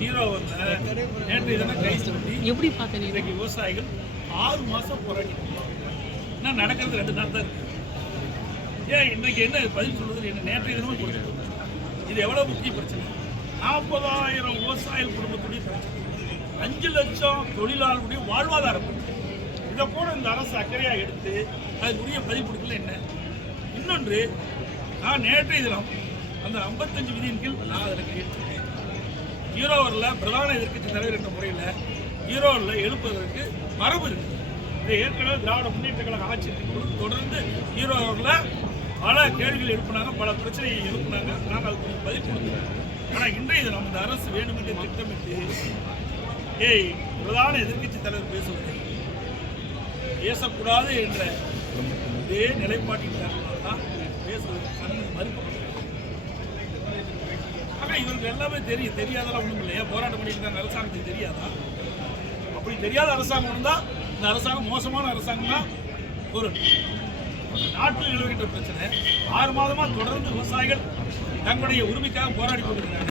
Zero நேற்று இதெல்லாம் கை பண்ணி எப்படி பார்க்குறீங்க இன்னைக்கு விவசாயிகள் ஆறு மாசம் போராடி என்ன நடக்கிறது ரெண்டு நாள் தான் இருக்கு. ஏன் இன்றைக்கு என்ன பதில் சொல்றது என்ன நேற்றைய தினமும் கொடுத்தது இது எவ்வளவு முக்கிய பிரச்சனை? நாற்பதாயிரம் விவசாயிகள் குடும்பத்துடைய பிரச்சனை. அஞ்சு லட்சம் தொழிலாளர்களுடைய வாழ்வாதாரம். இதை கூட இந்த அரசு அக்கறையாக எடுத்து அதுக்குரிய பதில் கொடுக்கல என்ன? இன்னொன்று நான் நேற்றைய தினம் அந்த ஐம்பத்தஞ்சு விதியின் கீழ் நான் அதில் கேட்டிருக்கேன் ஹீரோவரில் பிரதான எதிர்க்கட்சி தலைவர் என்ற முறையில் ஈரோவில் எழுப்புவதற்கு மரபு இருக்குது இதை ஏற்கனவே திராவிட முன்னேற்ற கழக ஆட்சி இருக்கும்போது தொடர்ந்து ஹீரோவரில் பல கேள்விகள் எழுப்பினாங்க பல பிரச்சனையை எழுப்பினாங்க. நாங்கள் அதுக்கு பதில் கொடுத்தோம் ஆனால் இன்றைய இது நமது அரசு வேண்டுமென்றே திட்டமிட்டு ஏய் பிரதான எதிர்க்கட்சி தலைவர் பேசுவதை பேசக்கூடாது என்ற இதே நிலைப்பாட்டின் காரணமாக தான் பேசுவதற்கு கண்ணு மறுக்கப்பட்டது. ஆனா இவருக்கு எல்லாமே தெரியும். தெரியாதெல்லாம் ஒண்ணும் இல்லையா போராட்டம் பண்ணிட்டு இருக்காங்க? அரசாங்கத்துக்கு தெரியாதா? அப்படி தெரியாத அரசாங்கம் இருந்தா இந்த அரசாங்கம் மோசமான அரசாங்கம் தான் ஒரு நாட்டில் நிலவுகின்ற பிரச்சனை. ஆறு மாதமா தொடர்ந்து விவசாயிகள் தங்களுடைய உரிமைக்காக போராடி கொண்டிருக்காங்க